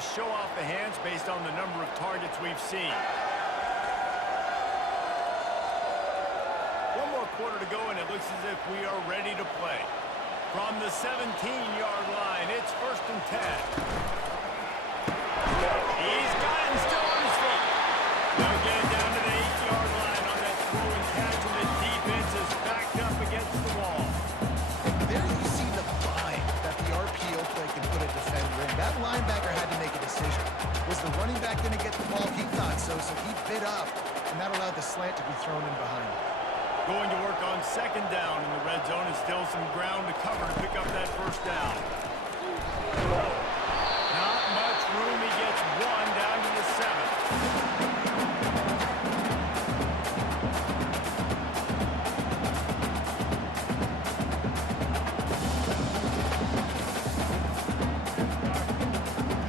to show off the hands based on the number of targets we've seen. One more quarter to go, and it looks as if we are ready to play. From the 17-yard line, it's 1st and 10. He's got him still on his feet. They'll get it down to the 8-yard line on that throw and catch, and the defense is backed up against the wall. There you see the bind that the RPO play can put a defender in. That linebacker had to make a decision. Was the running back going to get the ball? He thought so, so he bit up, and that allowed the slant to be thrown in behind. Going to work on 2nd down in the red zone, and still some ground to cover to pick up that 1st down. Not much room. He gets 1 down to the 7.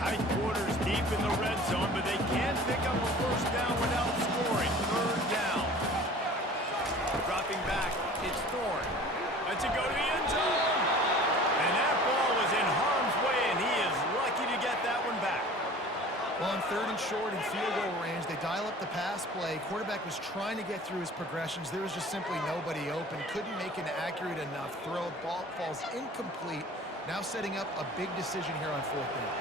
Tight quarters deep in the red zone, but they can't pick up a 1st down without scoring. 3rd down. Dropping back, it's Thorne. Let's it go to the end zone. And that ball was in harm's way, and he is lucky to get that one back. Well, on 3rd and short and field goal range, they dial up the pass play. Quarterback was trying to get through his progressions. There was just simply nobody open. Couldn't make an accurate enough throw. Ball falls incomplete. Now setting up a big decision here on 4th down.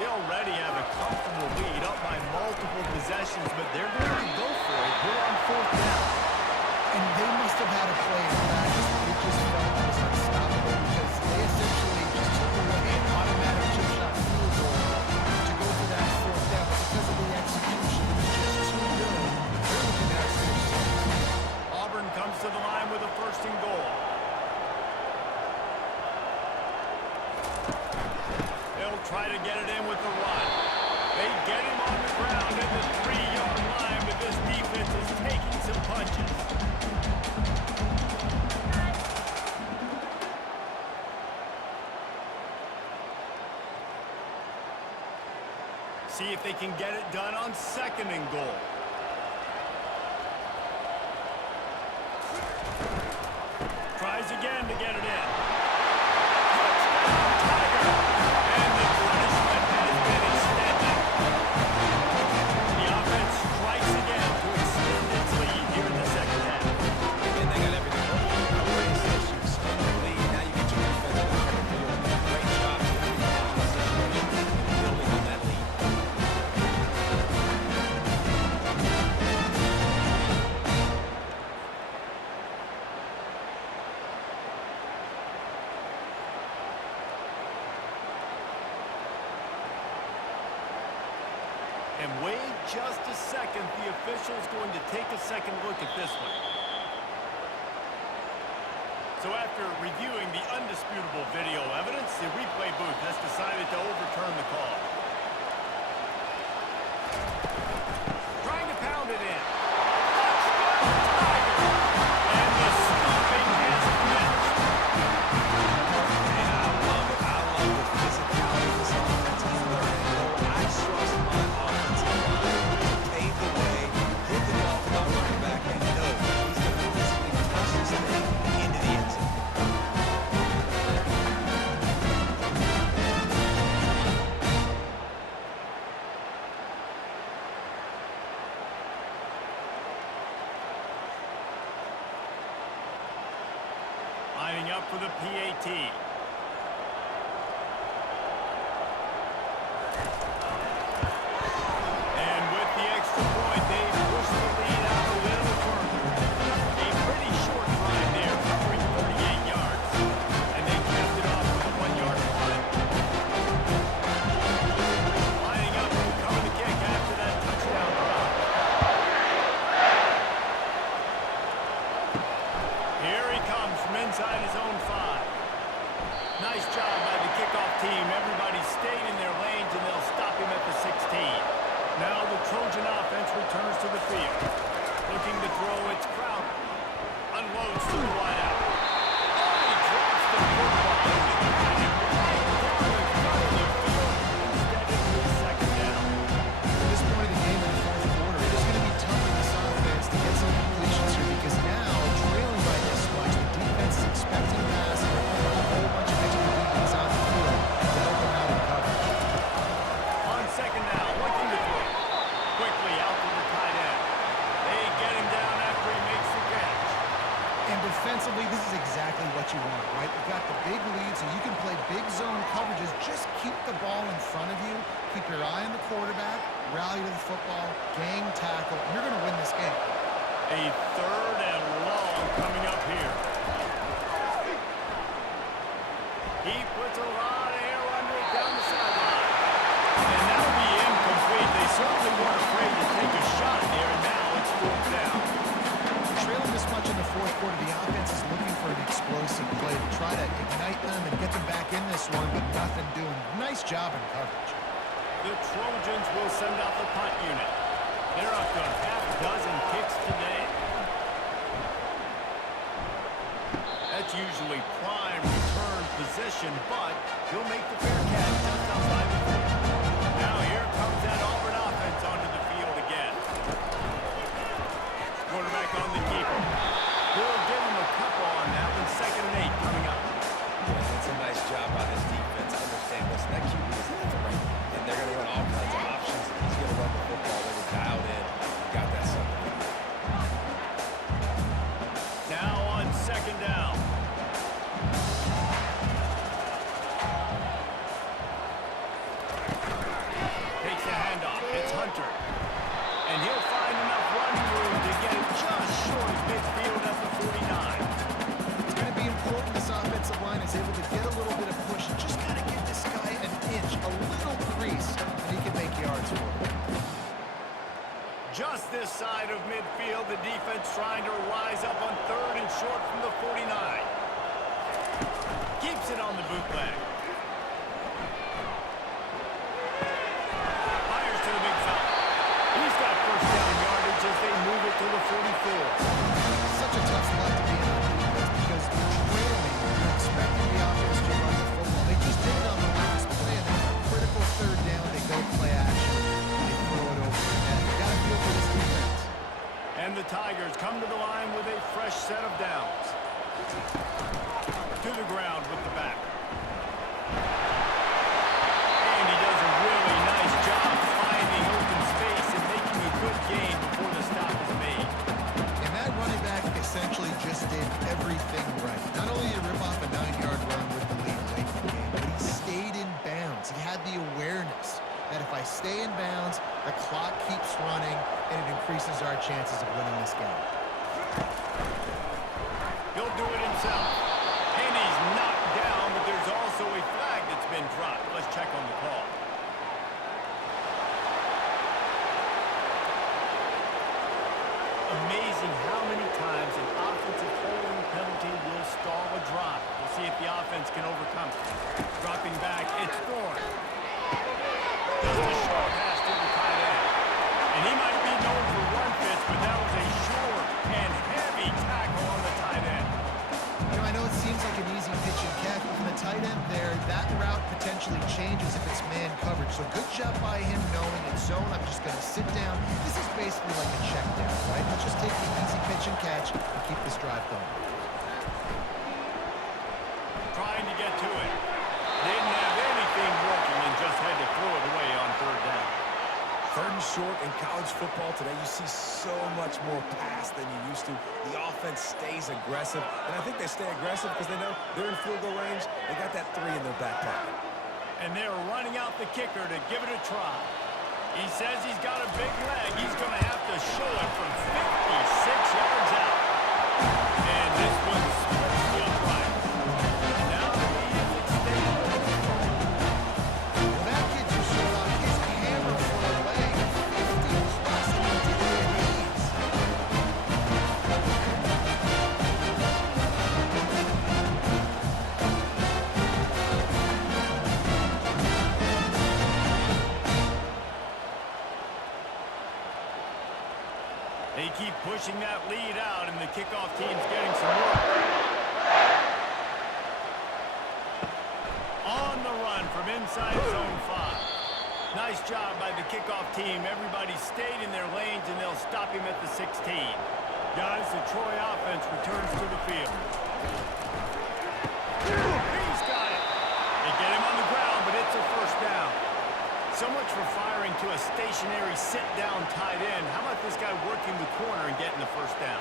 They already have a comfortable lead up by multiple possessions, but they're going to go for it here on 4th down. And they must have had a play in practice that they just felt was unstoppable because they essentially just took away an automatic chip shot field goal to go for that 4th down. But because of the execution, it was just too good. They're looking at it. Auburn comes to the line with a 1st and goal. They'll try to get it in with the run. They get him on the ground at the 3-yard line, but this defense is taking some punches. See if they can get it done on 2nd and goal. Tries again to get it in. Touchdown, Tiger! And the punishment has been extended. The offense strikes again to extend its lead here in the 2nd half. And they got everything working. I already said you extend the lead. Now you get your defense back on the field. Great job to the situation, building on that lead. And wait just a second. The official's going to take a second look at this one. So after reviewing the undisputable video evidence, the replay booth has decided to overturn the call. Trying to pound it in. Touchdown, Tiger! And the stopping has commenced. And I love it. I love the physicality of this offense. On 3rd and goal, I trust my offensive line to pave the way, hit the ball to my running back, and know he's going to physically touch this thing into the end zone. Lining up for the PAT. And with the extra point, they push the lead out a little further. A pretty short drive there, covering 38 yards. And they capped it off with a 1-yard punt. Lining up to cover the kick after that touchdown run. Here he comes from inside his own 5. keep your eye on the quarterback, rally to the football, gang tackle, and you're going to win this game. A 3rd and long coming up here. He puts a lot of air under it down the sideline. And that'll be incomplete. They certainly weren't afraid to take a shot there, and now it's 4th down. Trailing this much in the fourth quarter, the offense is looking for an explosive play to try to ignite them and get them back in this one, but nothing doing. Nice job in coverage. The Trojans will send out the punt unit. They're up to a half dozen kicks today. That's usually prime return position, but he'll make the fair catch just outside the 40. Now here comes that Auburn offense onto the field again. Quarterback on the keeper. He'll give him a couple on that one. 2nd and 8 coming up. It's a nice job by this defense. Understand, listen, that QB is a threat, and they're going to run all kinds of options. He's going to run the football. They were dialed in. He got that something. Now on 2nd down. Takes the handoff. It's Hunter. And he'll find enough running room to get it just short of midfield at the 49. It's going to be important this offensive line is able to get a little bit of push and just kind of give this guy an inch, a little crease, and he can make yards for him. Just this side of midfield, the defense trying to rise up on 3rd and short from the 49. Keeps it on the bootleg. Fires to the big fella. He's got 1st down yardage as they move it to the 44. Such a tough spot to be in on defense because you're trailing, you're expecting the offense to run the football. They just did it on the last play, and then on a critical 3rd down, they go play action, and they throw it over the net. You got to feel for this defense. And the Tigers come to the line with a fresh set of downs. To the ground with the back. And he does a really nice job finding open space and making a good gain before the stop is made. And that running back essentially just did everything right. Not only did he rip off a 9-yard run with the lead late in the game, but he stayed in bounds. He had the awareness that if I stay in bounds, the clock keeps running, and it increases our chances of winning this game. He'll do it himself. And he's knocked down, but there's also a flag that's been dropped. Let's check on the call. Amazing how many times an offensive holding penalty will stall a drop. We'll see if the offense can overcome it. Dropping back, it's Thorne. Just a short pass to the tight end. And he might be known for run fits, but that was a short and heavy tackle on the tight end. You know, I know it seems like an easy pitch and catch, but from the tight end there, that route potentially changes if it's man coverage. So good job by him knowing it's zone. I'm just going to sit down. This is basically like a check down, right? Let's just take the easy pitch and catch and keep this drive going. Trying to get to it. Didn't have anything working and just had to throw it away on 3rd down. 3rd and short in college football today, you see so much more pass than you used to. The offense stays aggressive, and I think they stay aggressive because they know they're in field goal range. They got that 3 in their back pocket. And they're running out the kicker to give it a try. He says he's got a big leg. He's going to have to show it from 56 yards out. And this one splits the uprights. And now the lead is extended. Well, that kid just showed off his hammer for a leg. 50-plus, and he did it with ease. They keep pushing that lead out, and the kickoff team's getting some work. On the run from inside zone 5. Nice job by the kickoff team. Everybody stayed in their lanes, and they'll stop him at the 16. Guys, the Troy offense returns to the field. He's got it. They get him on the ground, but it's a 1st down. So much for firing to a stationary sit-down tight end. How about this guy working the corner and getting the 1st down?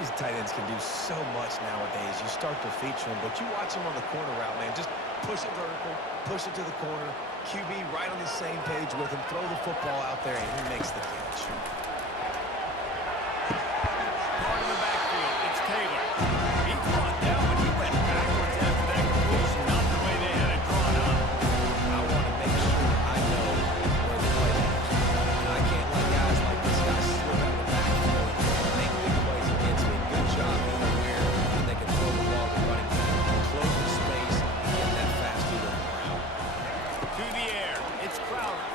These tight ends can do so much nowadays. You start to feature them, but you watch them on the corner route, man. Just push it vertical, push it to the corner. QB right on the same page with him. Throw the football out there, and he makes the catch. Part of the backfield, it's Taylor. He caught down, but he went backwards after that completion, not the way they had it drawn up. I want to make sure I know where the play is. And I can't let guys like this guy slip out of the backfield and make big plays against me. Good job knowing where and they can throw the ball to running back, closing space, and getting that fast to the ground. To the air, it's Crowder.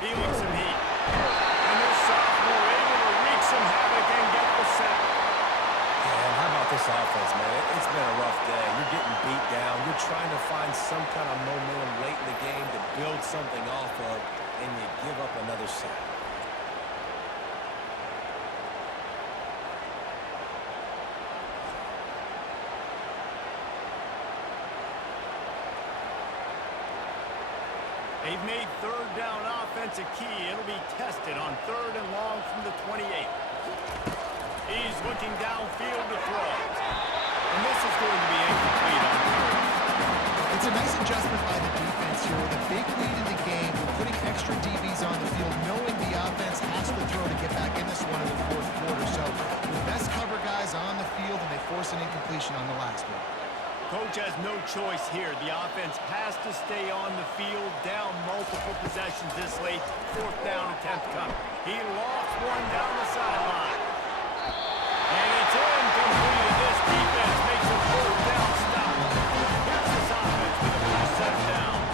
Feeling some heat. And this sophomore able to wreak some havoc and get the sack. And how about this offense, man? It's been a rough day. You're getting beat down. You're trying to find some kind of momentum late in the game to build something off of, and you give up another sack. They've made third down offense a key. It'll be tested on 3rd and long from the 28. He's looking downfield to throw. And this is going to be incomplete on 3rd. It's a nice adjustment by the defense here with a big lead in the game. We're putting extra DBs on the field, knowing the offense has to throw to get back in this one in the 4th quarter. So the best cover guys on the field, and they force an incompletion on the last one. Coach has no choice here. The offense has to stay on the field, down multiple possessions this late. 4th down attempt coming. He lost one down the sideline. And it's incomplete. This defense makes a 4th down stop. Here's this offense with the first set of downs.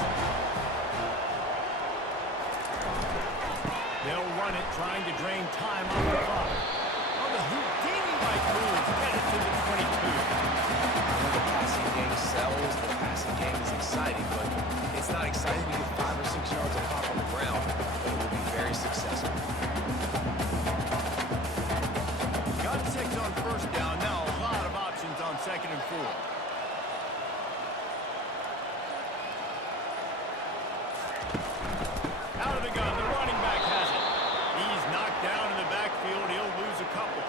They'll run it, trying to drain time off the clock. On the Houdini-like move, get it to the 22. The passing game sells, the passing game is exciting, but it's not exciting to get 5 or 6 yards of pop on the ground, but it will be very successful. Got 6 on 1st down, now a lot of options on 2nd and 4. Out of the gun, the running back has it. He's knocked down in the backfield, he'll lose a couple.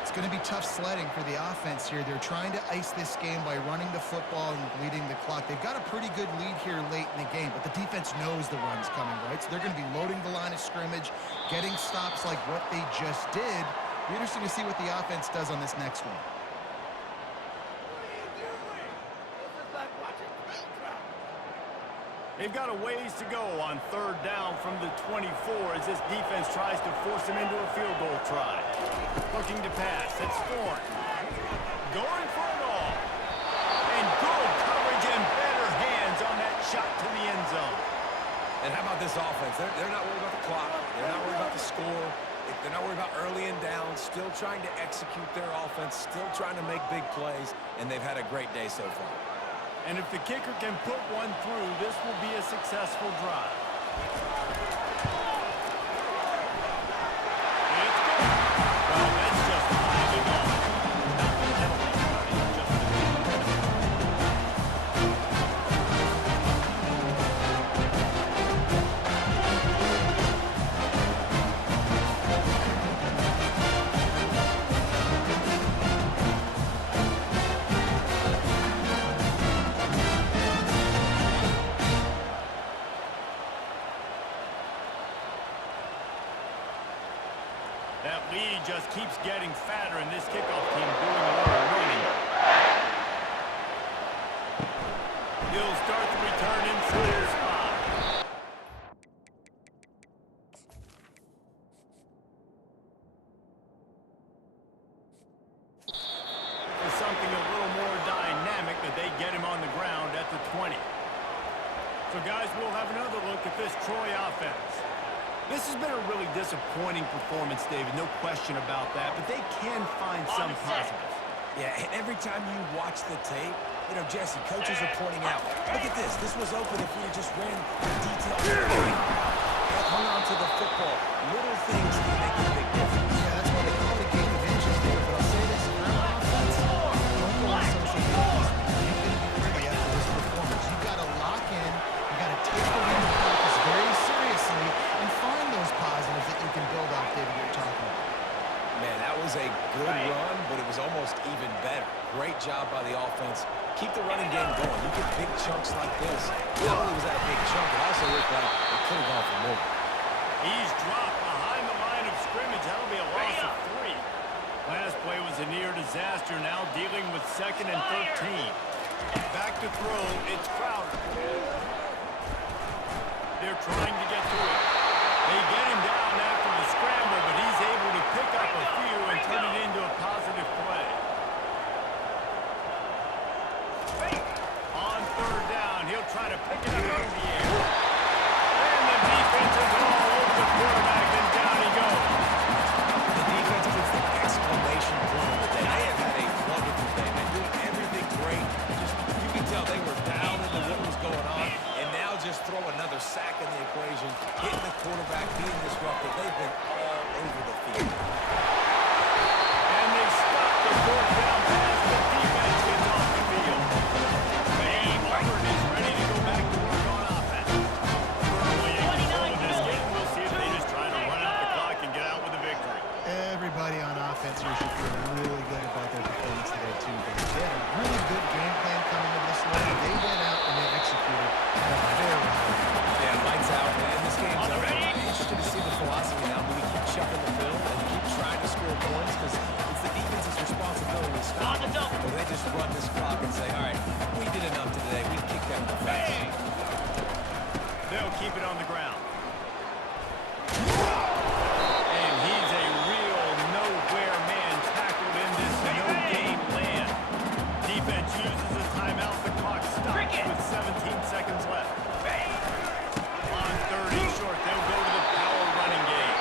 It's going to be tough sledding for the offense here. They're trying to ice this game by running the football and bleeding the clock. They've got a pretty good lead here late in the game, but the defense knows the run's coming, right? So they're going to be loading the line of scrimmage, getting stops like what they just did. Be interesting to see what the offense does on this next one. They've got a ways to go on 3rd down from the 24 as this defense tries to force them into a field goal try. Looking to pass, it's Thorne. Going for it all. And good coverage and better hands on that shot to the end zone. And how about this offense? They're not worried about the clock. They're not worried about the score. They're not worried about early and down. Still trying to execute their offense. Still trying to make big plays. And they've had a great day so far. And if the kicker can put one through, this will be a successful drive. It's good. Well, that's just piling on. Not the penalty, just the That lead just keeps getting fatter, and this kickoff team doing a lot of running. He'll start the return inside his 5. For something a little more dynamic, that they get him on the ground at the 20. So, guys, we'll have another look at this Troy offense. This has been a really disappointing performance, David, no question about that, but they can find some positives. Yeah, and every time you watch the tape, you know, Jesse, coaches are pointing out, look at this. This was open if we had just ran the details. Hung on to the football. Little things can make a big difference. Yeah, that's why they call it a game of inches, David. But I'll say this, if you're on offense, don't go on social media this week. You ain't going to be pretty after this performance. You've got to lock in. You've got to take the win of practice very seriously and find those positives that you can build off, David, you're talking about. Man, that was a good job by the offense. Keep the running game going. You get big chunks like this. Not only was that a big chunk, it also looked like it could have gone for more. He's dropped behind the line of scrimmage. That'll be a loss of 3. Last play was a near disaster. Now dealing with 2nd and 13. Back to throw. It's Crowder. They're trying to get to him. They get him down after the scramble, but he's able to pick up a few and turn it into a positive play. On 3rd down, he'll try to pick it up in the air. And the defense is all over the quarterback, and down he goes. The defense puts the exclamation point on the day. They have had a wonderful day. They're doing everything great. Just, you can tell they were down into what was going on, and now just throw another sack in the equation, hitting the quarterback, being disruptive. They've been all over the field. And they stop the 4th down pass. The defense gets off the field. Auburn is ready to go back to work on offense. Firmly in control of this game. We'll see if they just try to run out the clock and get out with a victory. Everybody on offense here should feel really good about their performance today, too. They had a really good game plan coming into this one. They went out and they executed at a very high level. Yeah, lights out, man. This game's over. I'm interested to see the philosophy now. Do we keep chucking the field and keep trying to score points? Because it's the defense's responsibility to stop them. Or they just run this clock and say, all right, we did enough today. We kicked them in the face. They'll keep it on the ground. And he's a real nowhere man tackled in this no-game land. Defense uses a timeout. The clock stops with 17 seconds left. On 3rd and short, they'll go to the power running game.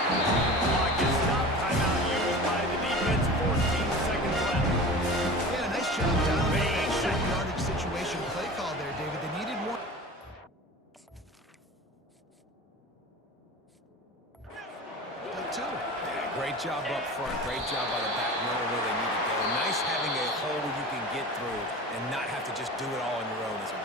Clock is stopped. Timeout used by the defense. 14 seconds left. Yeah, nice job down there. That short yardage situation play call there, David. They needed more. Great job up front. Great job by the back, knowing where they need to go. Nice having a hole where you can get through and not have to just do it all on your own as a